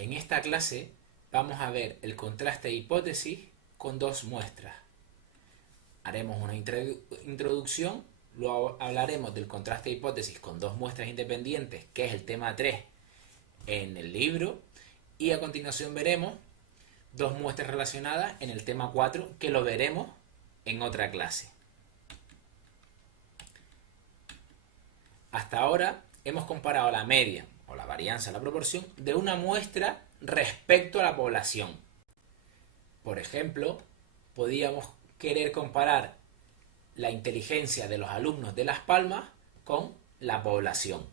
En esta clase vamos a ver el contraste de hipótesis con dos muestras. Haremos una introducción, luego hablaremos del contraste de hipótesis con dos muestras independientes, que es el tema 3 en el libro, y a continuación veremos dos muestras relacionadas en el tema 4, que lo veremos en otra clase. Hasta ahora hemos comparado la media o la varianza, la proporción de una muestra respecto a la población. Por ejemplo, podíamos querer comparar la inteligencia de los alumnos de Las Palmas con la población.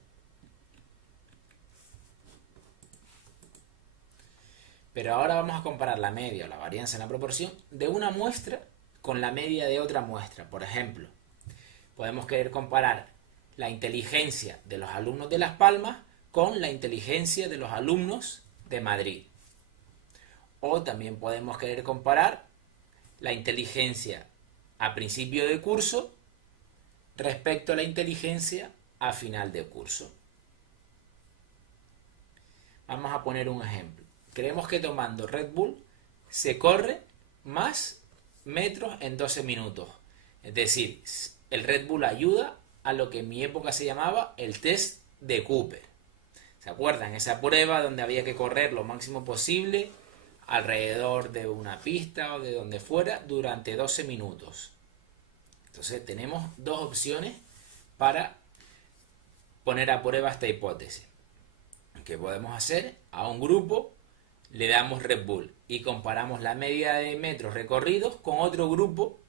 Pero ahora vamos a comparar la media o la varianza en la proporción de una muestra con la media de otra muestra. Por ejemplo, podemos querer comparar la inteligencia de los alumnos de Las Palmas con la inteligencia de los alumnos de Madrid. O también podemos querer comparar la inteligencia a principio de curso respecto a la inteligencia a final de curso. Vamos a poner un ejemplo. Creemos que tomando Red Bull se corre más metros en 12 minutos. Es decir, el Red Bull ayuda a lo que en mi época se llamaba el test de Cooper. ¿Se acuerdan? Esa prueba donde había que correr lo máximo posible alrededor de una pista o de donde fuera durante 12 minutos. Entonces tenemos dos opciones para poner a prueba esta hipótesis. ¿Qué podemos hacer? A un grupo le damos Red Bull y comparamos la media de metros recorridos con otro grupo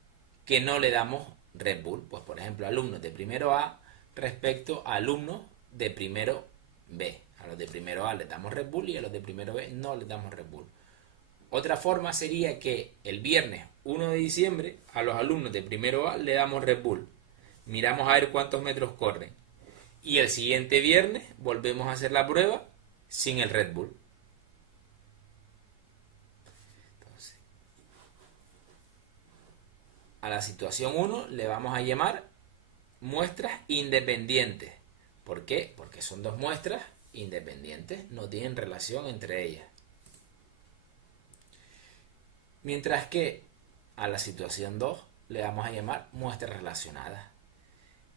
que no le damos Red Bull. Pues por ejemplo, alumnos de primero A respecto a alumnos de primero B. A los de primero A les damos Red Bull y a los de primero B no les damos Red Bull. Otra forma sería que el viernes 1 de diciembre a los alumnos de primero A le damos Red Bull. Miramos a ver cuántos metros corren. Y el siguiente viernes volvemos a hacer la prueba sin el Red Bull. Entonces, a la situación 1 le vamos a llamar muestras independientes. ¿Por qué? Porque son dos muestras independientes, no tienen relación entre ellas. Mientras que a la situación 2 le vamos a llamar muestras relacionadas.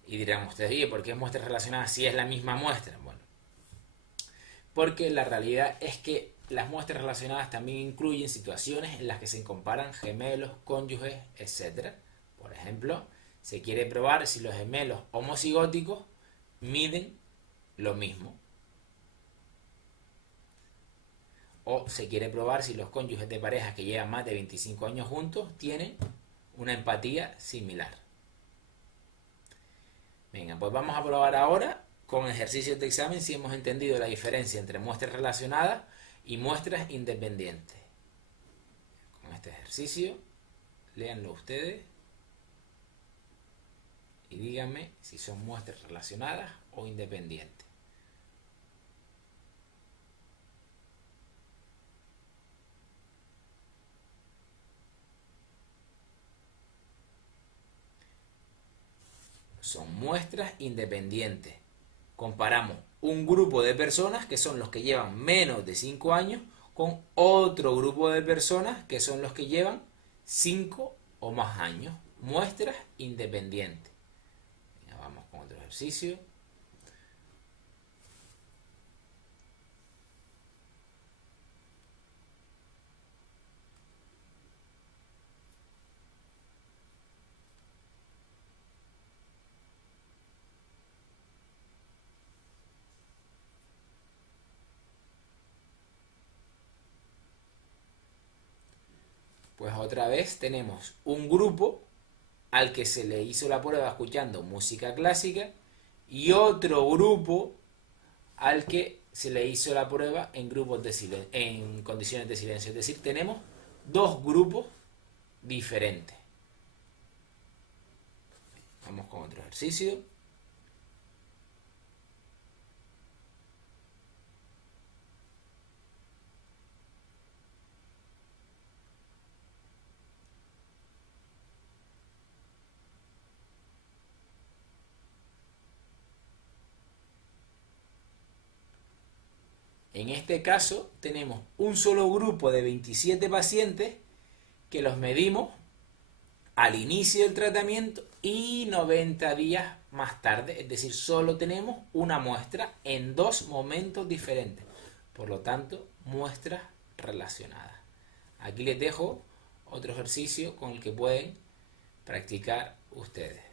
Y dirán ustedes, oye, ¿por qué muestras relacionadas si es la misma muestra? Bueno, porque la realidad es que las muestras relacionadas también incluyen situaciones en las que se comparan gemelos, cónyuges, etc. Por ejemplo, se quiere probar si los gemelos homocigóticos miden lo mismo. O se quiere probar si los cónyuges de parejas que llevan más de 25 años juntos tienen una empatía similar. Venga, pues vamos a probar ahora con ejercicios de examen si hemos entendido la diferencia entre muestras relacionadas y muestras independientes. Con este ejercicio, léanlo ustedes y díganme si son muestras relacionadas o independientes. Son muestras independientes. Comparamos un grupo de personas que son los que llevan menos de 5 años con otro grupo de personas que son los que llevan 5 o más años. Muestras independientes. Ya vamos con otro ejercicio. Pues otra vez tenemos un grupo al que se le hizo la prueba escuchando música clásica y otro grupo al que se le hizo la prueba en grupos de en condiciones de silencio. Es decir, tenemos dos grupos diferentes. Vamos con otro ejercicio. En este caso tenemos un solo grupo de 27 pacientes que los medimos al inicio del tratamiento y 90 días más tarde, es decir, solo tenemos una muestra en dos momentos diferentes, por lo tanto, muestras relacionadas. Aquí les dejo otro ejercicio con el que pueden practicar ustedes.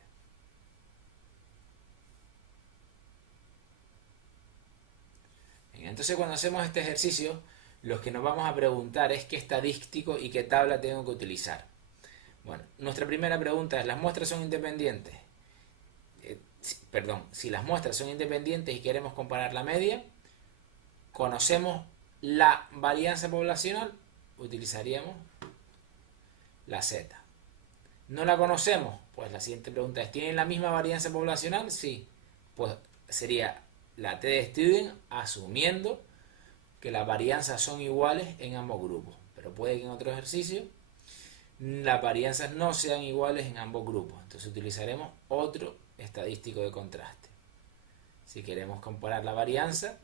Bien, entonces cuando hacemos este ejercicio, lo que nos vamos a preguntar es qué estadístico y qué tabla tengo que utilizar. Bueno, nuestra primera pregunta es, ¿las muestras son independientes? Si las muestras son independientes y queremos comparar la media, conocemos la varianza poblacional, utilizaríamos la Z. ¿No la conocemos? Pues la siguiente pregunta es, ¿tienen la misma varianza poblacional? Sí. Pues sería la T de Student asumiendo que las varianzas son iguales en ambos grupos. Pero puede que en otro ejercicio las varianzas no sean iguales en ambos grupos. Entonces utilizaremos otro estadístico de contraste. Si queremos comparar la varianza,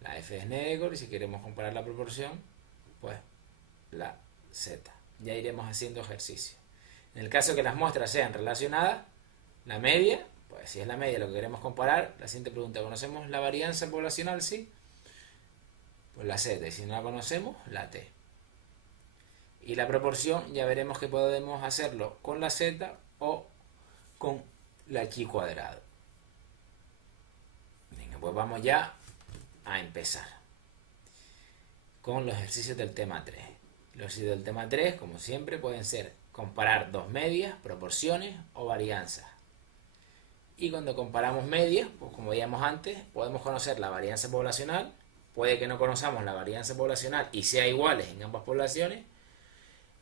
la F es negro, y si queremos comparar la proporción, pues la Z. Ya iremos haciendo ejercicio. En el caso que las muestras sean relacionadas, la media, pues si es la media lo que queremos comparar, la siguiente pregunta, ¿conocemos la varianza poblacional? Sí. Pues la Z, y si no la conocemos, la T. Y la proporción ya veremos que podemos hacerlo con la Z o con la chi cuadrado. Venga, pues vamos ya a empezar con los ejercicios del tema 3. Los ejercicios del tema 3, como siempre, pueden ser comparar dos medias, proporciones o varianzas. Y cuando comparamos medias, pues como veíamos antes, podemos conocer la varianza poblacional. Puede que no conozcamos la varianza poblacional y sea iguales en ambas poblaciones,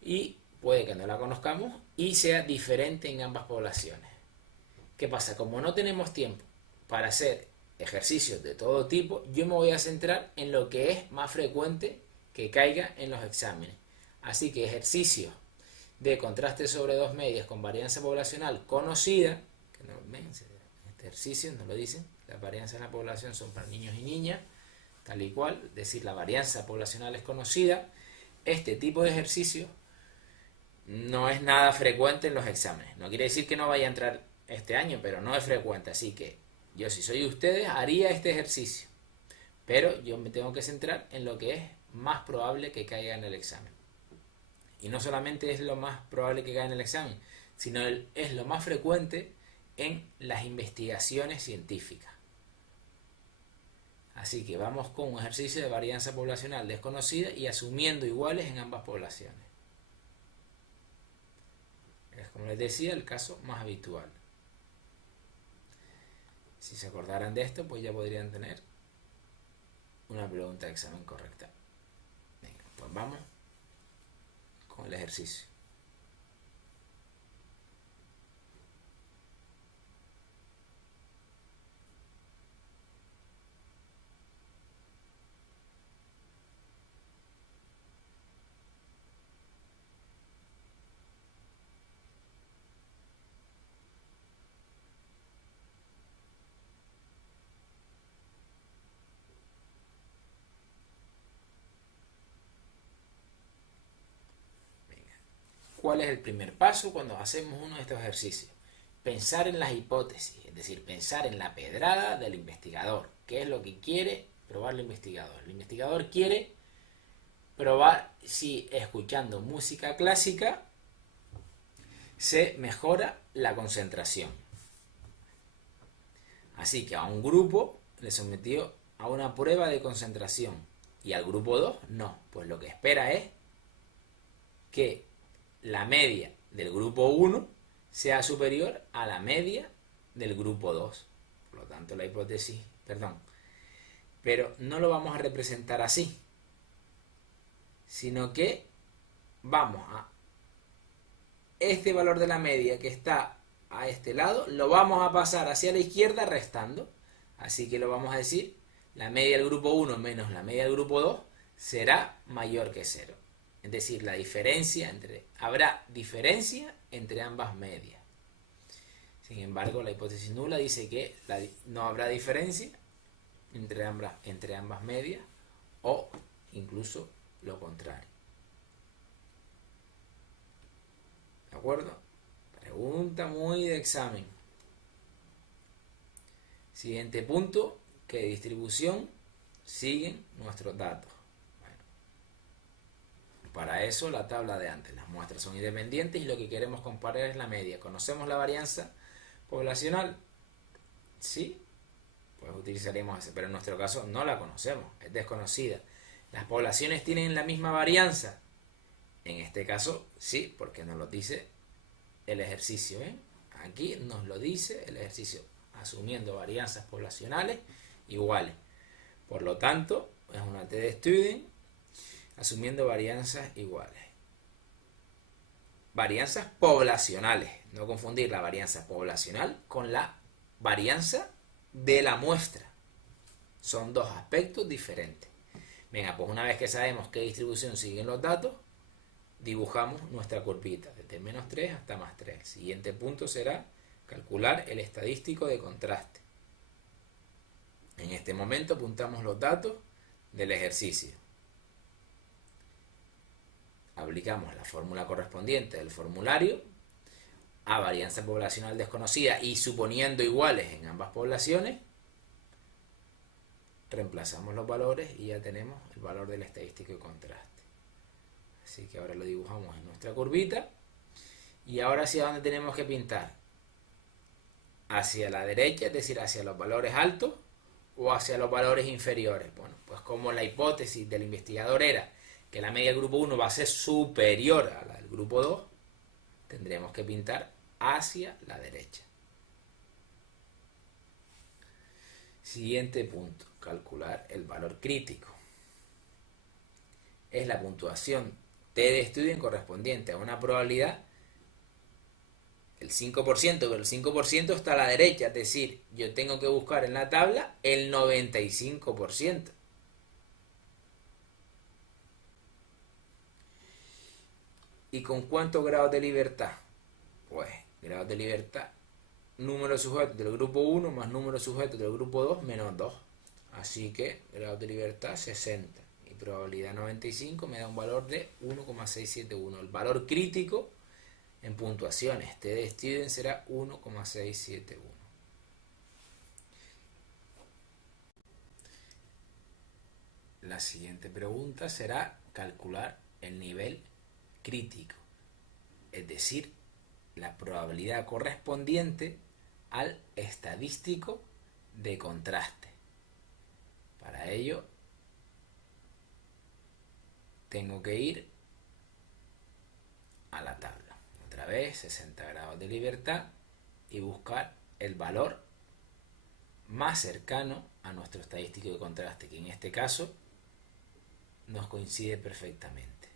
y puede que no la conozcamos y sea diferente en ambas poblaciones. ¿Qué pasa? Como no tenemos tiempo para hacer ejercicios de todo tipo, yo me voy a centrar en lo que es más frecuente que caiga en los exámenes. Así que ejercicios de contraste sobre dos medias con varianza poblacional conocida, que no ven, este ejercicio nos lo dicen, las varianzas en la población son para niños y niñas, tal y cual, es decir, la varianza poblacional es conocida. Este tipo de ejercicio no es nada frecuente en los exámenes. No quiere decir que no vaya a entrar este año, pero no es frecuente. Así que yo, si soy ustedes, haría este ejercicio. Pero yo me tengo que centrar en lo que es más probable que caiga en el examen. Y no solamente es lo más probable que caiga en el examen, sino es lo más frecuente en las investigaciones científicas. Así que vamos con un ejercicio de varianza poblacional desconocida y asumiendo iguales en ambas poblaciones. Es, como les decía, el caso más habitual. Si se acordaran de esto, pues ya podrían tener una pregunta de examen correcta. Venga, pues vamos con el ejercicio. ¿Cuál es el primer paso cuando hacemos uno de estos ejercicios? Pensar en las hipótesis, es decir, pensar en la pedrada del investigador. ¿Qué es lo que quiere probar el investigador? El investigador quiere probar si escuchando música clásica se mejora la concentración. Así que a un grupo le sometió a una prueba de concentración y al grupo 2 no. Pues lo que espera es que la media del grupo 1 sea superior a la media del grupo 2. Por lo tanto, la hipótesis, pero no lo vamos a representar así, sino que vamos a este valor de la media que está a este lado, lo vamos a pasar hacia la izquierda restando. Así que lo vamos a decir, la media del grupo 1 menos la media del grupo 2 será mayor que 0. Es decir, habrá diferencia entre ambas medias. Sin embargo, la hipótesis nula dice que no habrá diferencia entre ambas medias o incluso lo contrario. ¿De acuerdo? Pregunta muy de examen. Siguiente punto, ¿qué distribución siguen nuestros datos? Bueno, para eso la tabla de antes. Las muestras son independientes y lo que queremos comparar es la media. ¿Conocemos la varianza poblacional? Sí, pues utilizaremos ese, pero en nuestro caso no la conocemos, es desconocida. ¿Las poblaciones tienen la misma varianza? En este caso sí, porque nos lo dice el ejercicio. Aquí nos lo dice el ejercicio, asumiendo varianzas poblacionales iguales. Por lo tanto, es una TD Student asumiendo varianzas iguales. Varianzas poblacionales, no confundir la varianza poblacional con la varianza de la muestra. Son dos aspectos diferentes. Venga, pues una vez que sabemos qué distribución siguen los datos, dibujamos nuestra curvita desde menos 3 hasta más 3. El siguiente punto será calcular el estadístico de contraste. En este momento apuntamos los datos del ejercicio. Aplicamos la fórmula correspondiente del formulario a varianza poblacional desconocida y suponiendo iguales en ambas poblaciones, reemplazamos los valores y ya tenemos el valor del estadístico de contraste. Así que ahora lo dibujamos en nuestra curvita y ahora hacia dónde tenemos que pintar, hacia la derecha, es decir, hacia los valores altos o hacia los valores inferiores. Bueno, pues como la hipótesis del investigador era que la media del grupo 1 va a ser superior a la del grupo 2, tendremos que pintar hacia la derecha. Siguiente punto, calcular el valor crítico. Es la puntuación TD Student correspondiente a una probabilidad, el 5%, pero el 5% está a la derecha, es decir, yo tengo que buscar en la tabla el 95%. ¿Y con cuántos grados de libertad? Pues grados de libertad, número de sujetos del grupo 1 más número de sujetos del grupo 2 menos 2. Así que grados de libertad 60 y probabilidad 95 me da un valor de 1,671. El valor crítico en puntuaciones TD Student será 1,671. La siguiente pregunta será calcular el nivel crítico, es decir, la probabilidad correspondiente al estadístico de contraste. Para ello tengo que ir a la tabla, otra vez 60 grados de libertad y buscar el valor más cercano a nuestro estadístico de contraste, que en este caso nos coincide perfectamente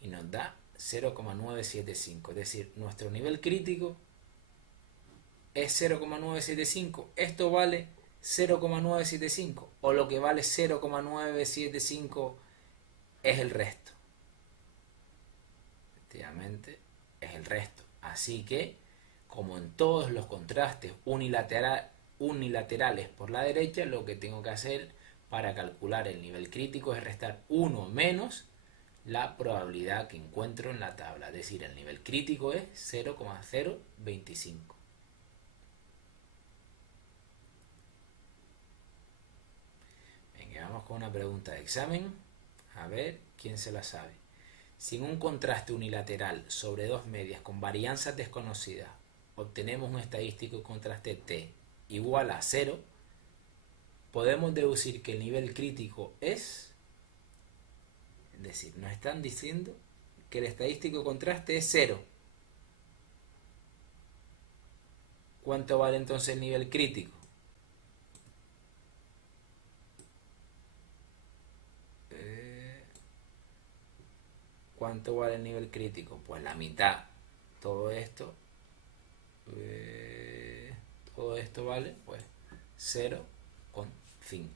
y nos da 0,975, es decir, nuestro nivel crítico es 0,975. Esto vale 0,975 o lo que vale 0,975 es el resto. Efectivamente es el resto. Así que, como en todos los contrastes unilaterales por la derecha, lo que tengo que hacer para calcular el nivel crítico es restar 1 menos la probabilidad que encuentro en la tabla, es decir, el nivel crítico es 0,025. Venga, vamos con una pregunta de examen, a ver quién se la sabe. Si en un contraste unilateral sobre dos medias con varianzas desconocidas obtenemos un estadístico de contraste T igual a 0, podemos deducir que el nivel crítico es decir, nos están diciendo que el estadístico de contraste es 0. ¿Cuánto vale entonces el nivel crítico? ¿Cuánto vale el nivel crítico? Pues la mitad. Todo esto vale pues 0,5.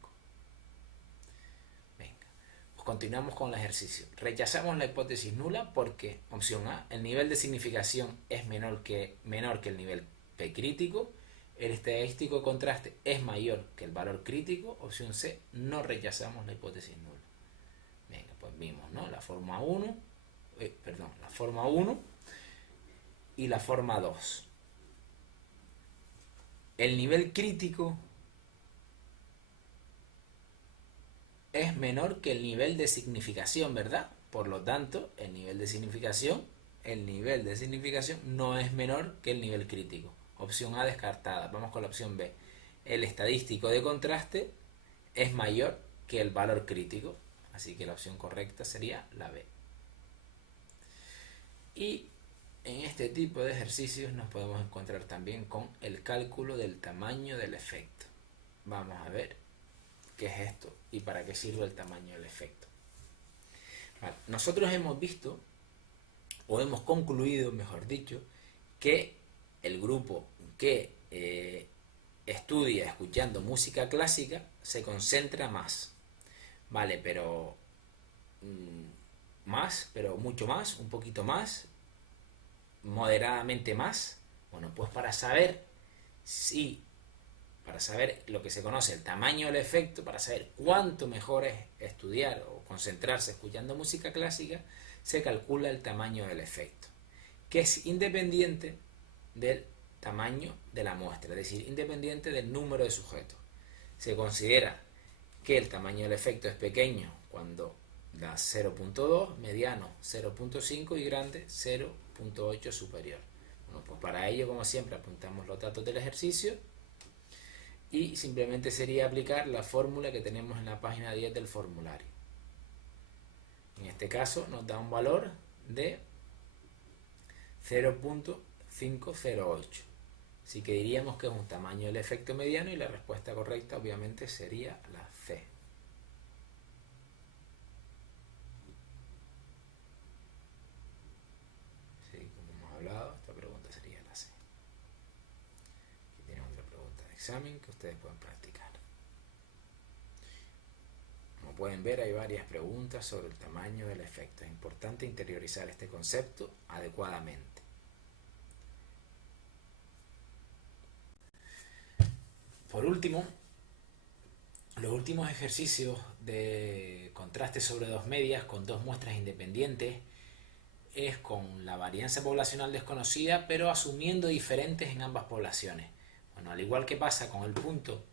Continuamos con el ejercicio. Rechazamos la hipótesis nula porque, opción A, el nivel de significación es menor que el nivel P crítico. el estadístico de contraste es mayor que el valor crítico. Opción C, no rechazamos la hipótesis nula. Venga, pues vimos, ¿no? La forma 1, la forma 1 y la forma 2. El nivel crítico es menor que el nivel de significación, ¿verdad? Por lo tanto, el nivel de significación no es menor que el nivel crítico. Opción A descartada. Vamos con la opción B. El estadístico de contraste es mayor que el valor crítico. Así que la opción correcta sería la B. Y en este tipo de ejercicios nos podemos encontrar también con el cálculo del tamaño del efecto. Vamos a ver qué es esto y para qué sirve el tamaño del efecto. Vale, nosotros hemos visto, o hemos concluido, mejor dicho, que el grupo que estudia escuchando música clásica se concentra más. Vale, pero mucho más, un poquito más, moderadamente más. Bueno, pues para saber lo que se conoce el tamaño del efecto, para saber cuánto mejor es estudiar o concentrarse escuchando música clásica, se calcula el tamaño del efecto, que es independiente del tamaño de la muestra, es decir, independiente del número de sujetos. Se considera que el tamaño del efecto es pequeño cuando da 0.2, mediano 0.5 y grande 0.8 superior. Bueno, pues para ello, como siempre, apuntamos los datos del ejercicio y simplemente sería aplicar la fórmula que tenemos en la página 10 del formulario. En este caso nos da un valor de 0.508. Así que diríamos que es un tamaño del efecto mediano y la respuesta correcta obviamente sería la C. Sí, como hemos hablado, esta pregunta sería la C. Aquí tienen otra pregunta de examen que ustedes pueden practicar. Como pueden ver, hay varias preguntas sobre el tamaño del efecto. Es importante interiorizar este concepto adecuadamente. Por último, los últimos ejercicios de contraste sobre dos medias con dos muestras independientes es con la varianza poblacional desconocida, pero asumiendo diferentes en ambas poblaciones. Bueno, al igual que pasa con el punto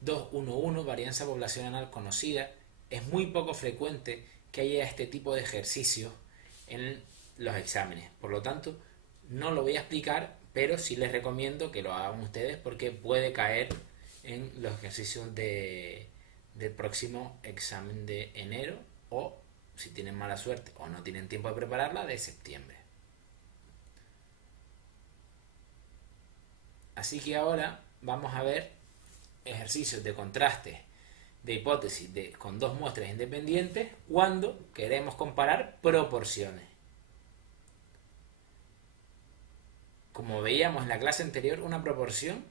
211, varianza poblacional conocida, es muy poco frecuente que haya este tipo de ejercicios en los exámenes. Por lo tanto, no lo voy a explicar, pero sí les recomiendo que lo hagan ustedes porque puede caer en los ejercicios del próximo examen de enero o, si tienen mala suerte o no tienen tiempo de prepararla, de septiembre. Así que ahora vamos a ver ejercicios de contraste de hipótesis con dos muestras independientes cuando queremos comparar proporciones. Como veíamos en la clase anterior, una proporción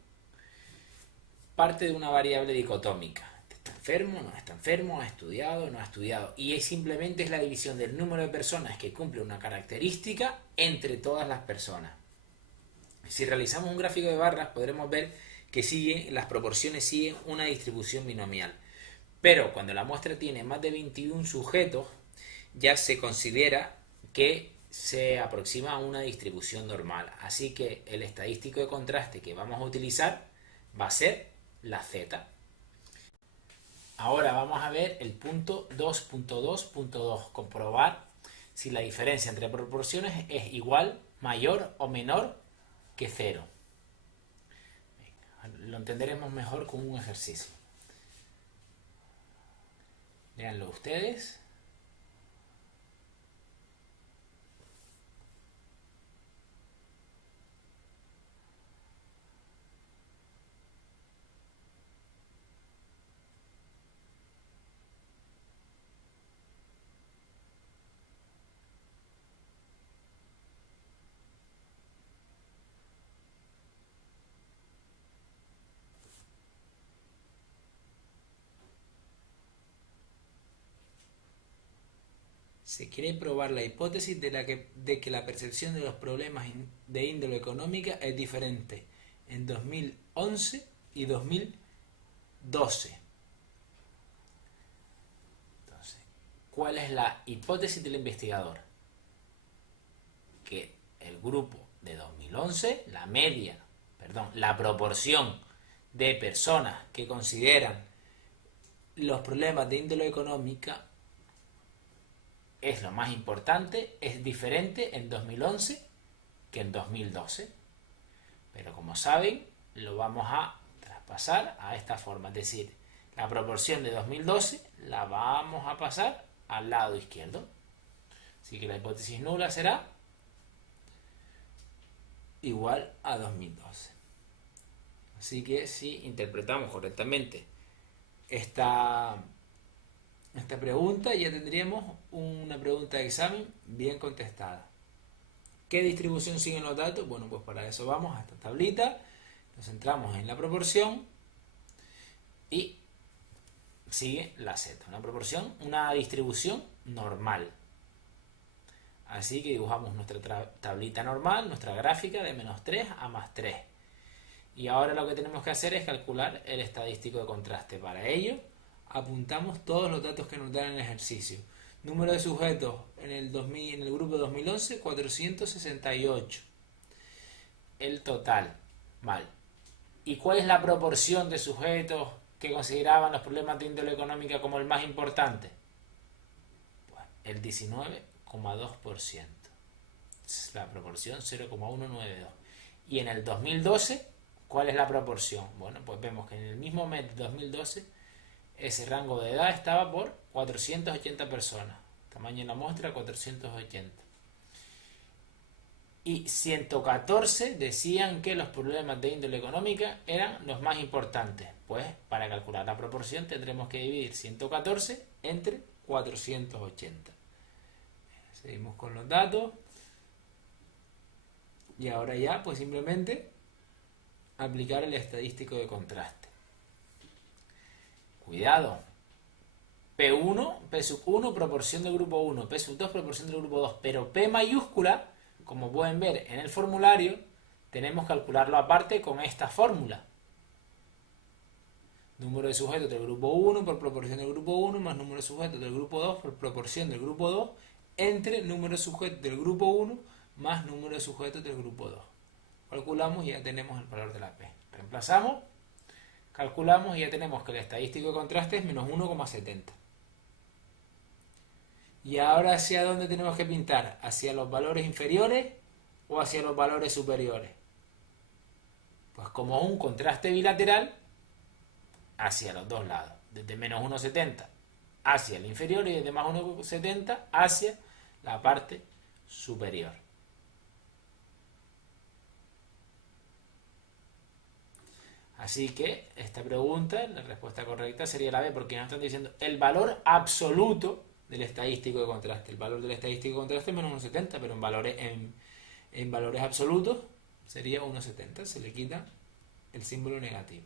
parte de una variable dicotómica. ¿Está enfermo? ¿No está enfermo? ¿Ha estudiado? ¿No ha estudiado? Y simplemente es la división del número de personas que cumple una característica entre todas las personas. Si realizamos un gráfico de barras, podremos ver que las proporciones siguen una distribución binomial. Pero cuando la muestra tiene más de 21 sujetos, ya se considera que se aproxima a una distribución normal. Así que el estadístico de contraste que vamos a utilizar va a ser la Z. Ahora vamos a ver el punto 2.2.2, comprobar si la diferencia entre proporciones es igual, mayor o menor que 0. Lo entenderemos mejor con un ejercicio. Léanlo ustedes. Se quiere probar la hipótesis de que la percepción de los problemas de índole económica es diferente en 2011 y 2012. Entonces, ¿cuál es la hipótesis del investigador? Que el grupo de 2011, la proporción de personas que consideran los problemas de índole económica es lo más importante, es diferente en 2011 que en 2012. Pero como saben, lo vamos a traspasar a esta forma, es decir, la proporción de 2012 la vamos a pasar al lado izquierdo. Así que la hipótesis nula será igual a 2012. Así que si interpretamos correctamente esta pregunta, ya tendríamos una pregunta de examen bien contestada. ¿Qué distribución siguen los datos? Bueno, pues para eso vamos a esta tablita, nos centramos en la proporción y sigue la Z, una distribución normal. Así que dibujamos nuestra tablita normal, nuestra gráfica de -3 a +3. Y ahora lo que tenemos que hacer es calcular el estadístico de contraste. Para ello, apuntamos todos los datos que nos dan en el ejercicio. Número de sujetos en el grupo 2011, 468. El total, mal. ¿Y cuál es la proporción de sujetos que consideraban los problemas de índole económica como el más importante? Pues el 19,2%. Es la proporción 0,192. Y en el 2012, ¿cuál es la proporción? Bueno, pues vemos que en el mismo mes de 2012 ese rango de edad estaba por 480 personas. Tamaño en la muestra 480. Y 114 decían que los problemas de índole económica eran los más importantes. Pues para calcular la proporción tendremos que dividir 114 entre 480. Seguimos con los datos. Y ahora ya, pues simplemente aplicar el estadístico de contraste. Cuidado. P1, P1, proporción del grupo 1, P2, proporción del grupo 2. Pero P mayúscula, como pueden ver en el formulario, tenemos que calcularlo aparte con esta fórmula. Número de sujetos del grupo 1 por proporción del grupo 1 más número de sujetos del grupo 2 por proporción del grupo 2 entre número de sujetos del grupo 1 más número de sujetos del grupo 2. Calculamos y ya tenemos el valor de la P. Reemplazamos, calculamos y ya tenemos que el estadístico de contraste es menos 1,70. Y ahora, ¿hacia dónde tenemos que pintar? ¿Hacia los valores inferiores o hacia los valores superiores? Pues como un contraste bilateral, hacia los dos lados. Desde menos 1,70 hacia el inferior y desde más 1,70 hacia la parte superior. Así que esta pregunta, la respuesta correcta sería la B, porque nos están diciendo el valor absoluto del estadístico de contraste. El valor del estadístico de contraste es menos 1,70, pero en valores absolutos sería 1,70. Se le quita el símbolo negativo.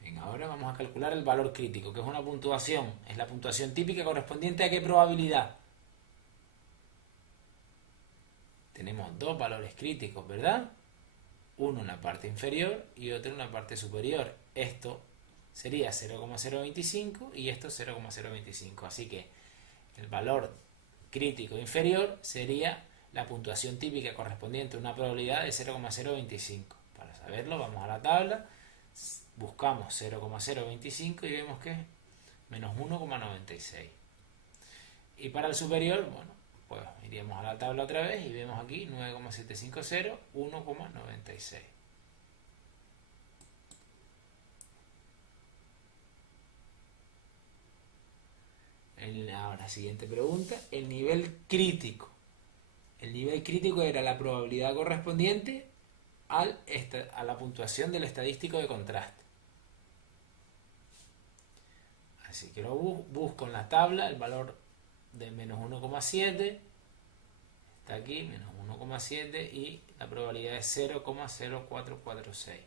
Bien, ahora vamos a calcular el valor crítico, que es una puntuación. Es la puntuación típica correspondiente a qué probabilidad. Tenemos dos valores críticos, ¿verdad? Uno en la parte inferior y otro en la parte superior. Esto sería 0,025 y esto 0,025. Así que el valor crítico inferior sería la puntuación típica correspondiente a una probabilidad de 0,025. Para saberlo, vamos a la tabla, buscamos 0,025 y vemos que es menos 1,96. Y para el superior, bueno, pues iríamos a la tabla otra vez y vemos aquí 9,750, 1,96. Ahora, siguiente pregunta, el nivel crítico. El nivel crítico era la probabilidad correspondiente a la puntuación del estadístico de contraste. Así que lo busco en la tabla, el valor de menos 1,7 está aquí, menos 1,7 y la probabilidad es 0,0446,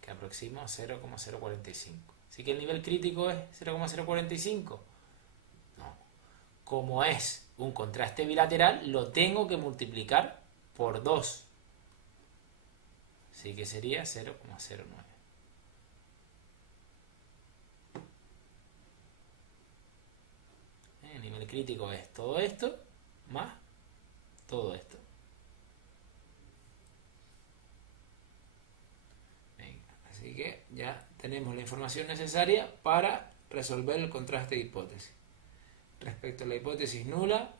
que aproxima a 0,045. Así que el nivel crítico es 0,045. No. Como es un contraste bilateral, lo tengo que multiplicar por 2. Así que sería 0,09. El nivel crítico es todo esto más todo esto. Así que ya tenemos la información necesaria para resolver el contraste de hipótesis. Respecto a la hipótesis nula,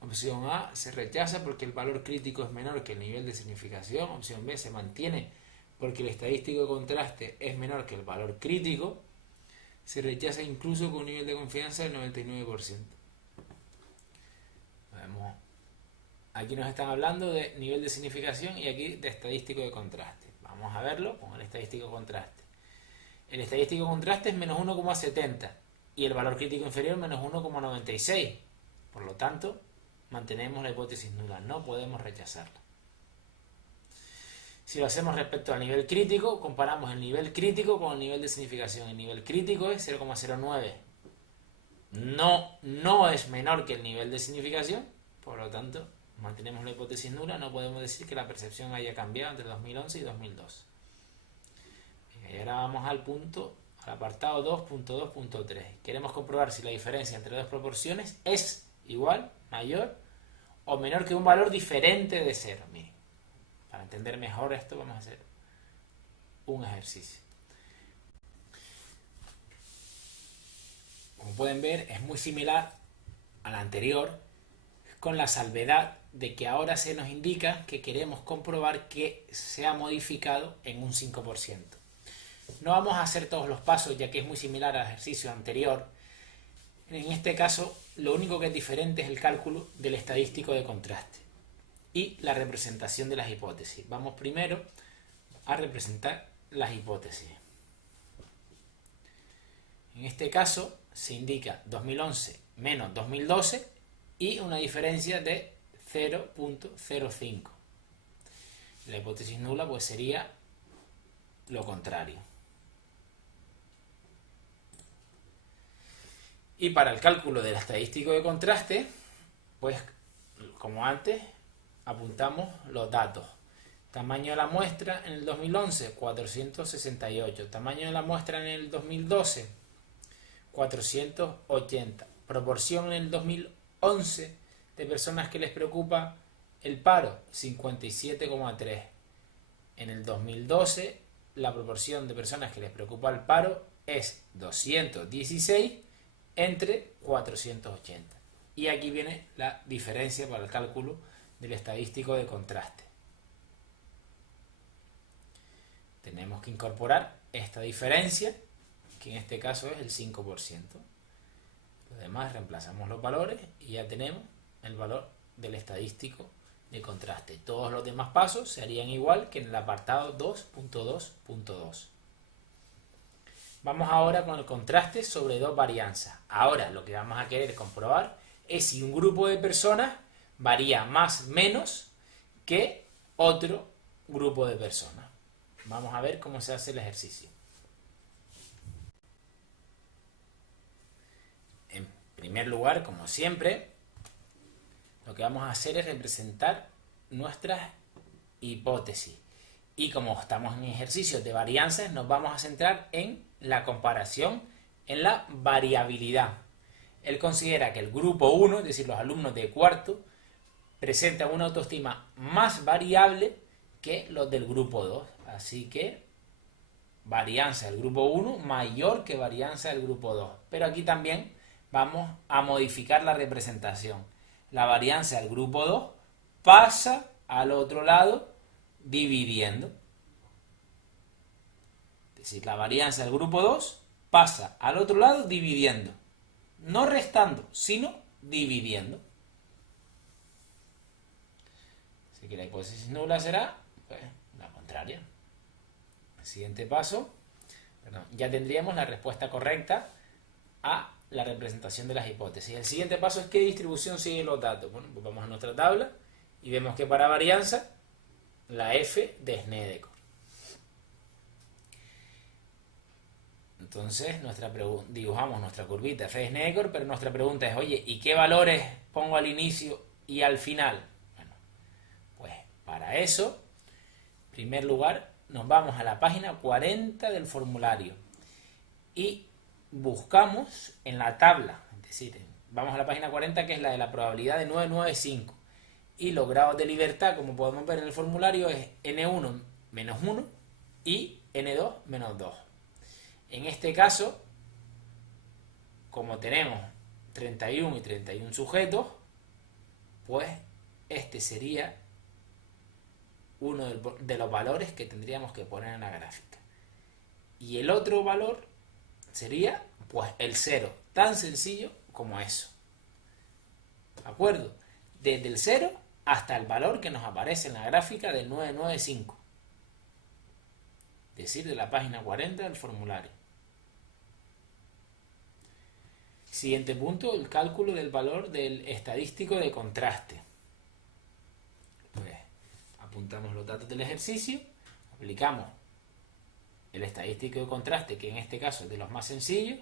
opción A se rechaza porque el valor crítico es menor que el nivel de significación. Opción B se mantiene porque el estadístico de contraste es menor que el valor crítico. Se rechaza incluso con un nivel de confianza del 99%. Vemos. Aquí nos están hablando de nivel de significación y aquí de estadístico de contraste. Vamos a verlo con el estadístico de contraste. El estadístico de contraste es menos 1,70 y el valor crítico inferior menos 1,96. Por lo tanto, mantenemos la hipótesis nula, no podemos rechazarla. Si lo hacemos respecto al nivel crítico, comparamos el nivel crítico con el nivel de significación. El nivel crítico es 0,09. No es menor que el nivel de significación, por lo tanto, mantenemos la hipótesis nula, no podemos decir que la percepción haya cambiado entre 2011 y 2002. Y ahora vamos al apartado 2.2.3. Queremos comprobar si la diferencia entre dos proporciones es igual, mayor o menor que un valor diferente de 0. Miren, para entender mejor esto vamos a hacer un ejercicio. Como pueden ver, es muy similar al anterior, con la salvedad de que ahora se nos indica que queremos comprobar que se ha modificado en un 5%. No vamos a hacer todos los pasos, ya que es muy similar al ejercicio anterior. En este caso, lo único que es diferente es el cálculo del estadístico de contraste y la representación de las hipótesis. Vamos primero a representar las hipótesis. En este caso se indica 2011 menos 2012 y una diferencia de 0,05. La hipótesis nula pues sería lo contrario. Y para el cálculo del estadístico de contraste, pues como antes, apuntamos los datos. Tamaño de la muestra en el 2011, 468. Tamaño de la muestra en el 2012, 480. Proporción en el 2011 de personas que les preocupa el paro, 57,3. En el 2012, la proporción de personas que les preocupa el paro es 216 entre 480. Y aquí viene la diferencia para el cálculo del estadístico de contraste. Tenemos que incorporar esta diferencia, que en este caso es el 5%. Lo demás reemplazamos los valores y ya tenemos el valor del estadístico de contraste. Todos los demás pasos se harían igual que en el apartado 2.2.2. Vamos ahora con el contraste sobre dos varianzas. Ahora lo que vamos a querer comprobar es si un grupo de personas varía más o menos que otro grupo de personas. Vamos a ver cómo se hace el ejercicio. En primer lugar, como siempre, lo que vamos a hacer es representar nuestras hipótesis. Y como estamos en ejercicios de varianzas, nos vamos a centrar en la comparación, en la variabilidad. Él considera que el grupo 1, es decir, los alumnos de cuarto, presentan una autoestima más variable que los del grupo 2. Así que varianza del grupo 1 mayor que varianza del grupo 2. Pero aquí también vamos a modificar la representación. La varianza del grupo 2 pasa al otro lado dividiendo. Es decir, la varianza del grupo 2 pasa al otro lado dividiendo. No restando, sino dividiendo. Así que la hipótesis nula será pues, la contraria. El siguiente paso, ya tendríamos la respuesta correcta a la representación de las hipótesis. El siguiente paso es qué distribución siguen los datos. Bueno, pues vamos a nuestra tabla y vemos que para varianza, la F de Snedeker. Entonces, dibujamos nuestra curvita F de Snedeker, pero nuestra pregunta es, oye, ¿y qué valores pongo al inicio y al final? Bueno, pues para para eso, en primer lugar, nos vamos a la página 40 del formulario y buscamos en la tabla, es decir, vamos a la página 40 que es la de la probabilidad de 995 y los grados de libertad, como podemos ver en el formulario, es N1 menos 1 y N2 menos 2. En este caso, como tenemos 31 y 31 sujetos, pues este sería uno de los valores que tendríamos que poner en la gráfica. Y el otro valor sería pues el 0, tan sencillo como eso. ¿De acuerdo? Desde el 0 hasta el valor que nos aparece en la gráfica del 995. Es decir, de la página 40 del formulario. Siguiente punto, el cálculo del valor del estadístico de contraste. Pues apuntamos los datos del ejercicio, aplicamos el estadístico de contraste, que en este caso es de los más sencillos,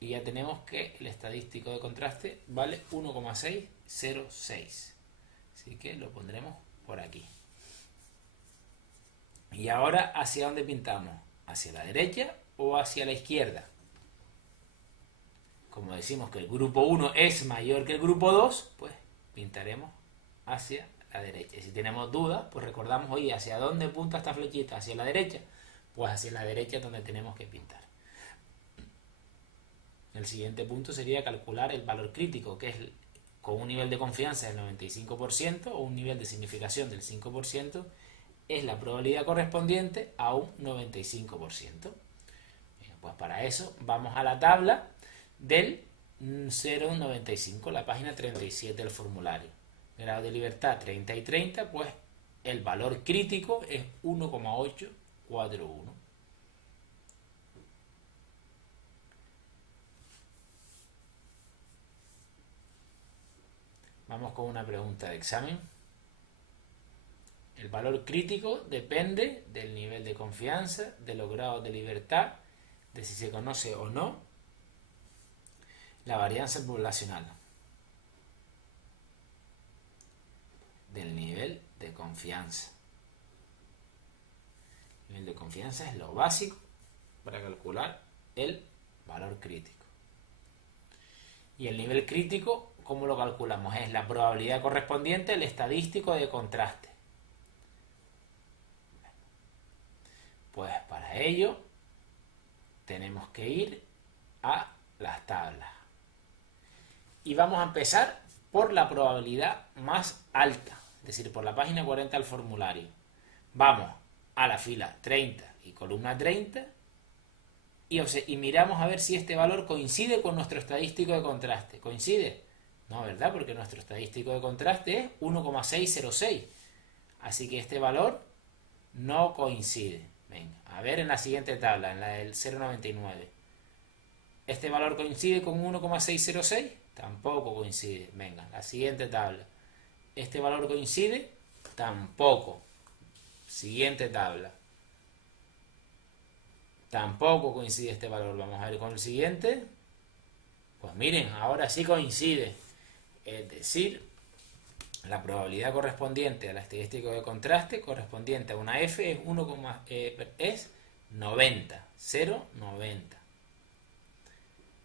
y ya tenemos que el estadístico de contraste vale 1,606. Así que lo pondremos por aquí. Y ahora, ¿hacia dónde pintamos? ¿Hacia la derecha o hacia la izquierda? Como decimos que el grupo 1 es mayor que el grupo 2, pues pintaremos hacia la derecha. Y si tenemos dudas, pues recordamos, oye, ¿hacia dónde apunta esta flechita? ¿Hacia la derecha? Pues hacia la derecha es donde tenemos que pintar. El siguiente punto sería calcular el valor crítico, que es con un nivel de confianza del 95% o un nivel de significación del 5%, es la probabilidad correspondiente a un 95%. Bien, pues para eso vamos a la tabla del 0,95, la página 37 del formulario. Grado de libertad 30 y 30, pues el valor crítico es 1,841. Vamos con una pregunta de examen. El valor crítico depende del nivel de confianza, de los grados de libertad, de si se conoce o no la varianza poblacional, del nivel de confianza. El nivel de confianza es lo básico para calcular el valor crítico. Y el nivel crítico, ¿cómo lo calculamos? Es la probabilidad correspondiente al estadístico de contraste. Pues para ello tenemos que ir a las tablas. Y vamos a empezar por la probabilidad más alta, es decir, por la página 40 del formulario. Vamos a la fila 30 y columna 30 y miramos a ver si este valor coincide con nuestro estadístico de contraste. ¿Coincide? No, ¿verdad? Porque nuestro estadístico de contraste es 1,606. Así que este valor no coincide. Venga, a ver en la siguiente tabla, en la del 0,99. ¿Este valor coincide con 1,606? Tampoco coincide. Venga, la siguiente tabla. ¿Este valor coincide? Tampoco. Siguiente tabla. Tampoco coincide este valor. Vamos a ver con el siguiente. Pues miren, ahora sí coincide. Es decir, la probabilidad correspondiente al estadístico de contraste correspondiente a una F es 90. 0,90.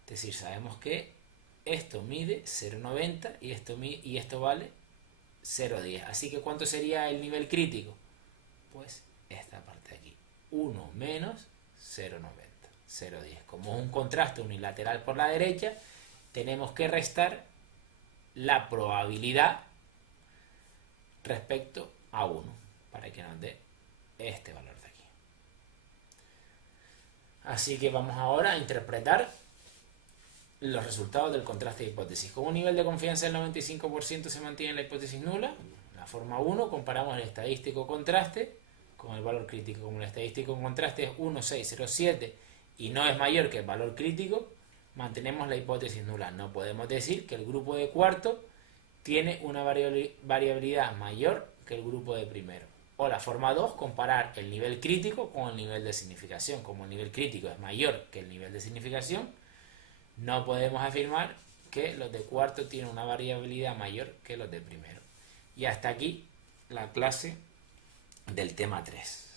Es decir, sabemos que esto mide 0,90 y esto vale 0,10. Así que ¿cuánto sería el nivel crítico? Pues esta parte de aquí. 1 menos 0,90. 0,10. Como es un contraste unilateral por la derecha, tenemos que restar la probabilidad respecto a 1 para que nos dé este valor de aquí. Así que vamos ahora a interpretar los resultados del contraste de hipótesis. Con un nivel de confianza del 95% se mantiene la hipótesis nula. En la forma 1 comparamos el estadístico contraste con el valor crítico. Como el estadístico contraste es 1,607 y no es mayor que el valor crítico, mantenemos la hipótesis nula. No podemos decir que el grupo de cuarto tiene una variabilidad mayor que el grupo de primero. O la forma 2, comparar el nivel crítico con el nivel de significación. Como el nivel crítico es mayor que el nivel de significación, no podemos afirmar que los de cuarto tienen una variabilidad mayor que los de primero. Y hasta aquí la clase del tema 3.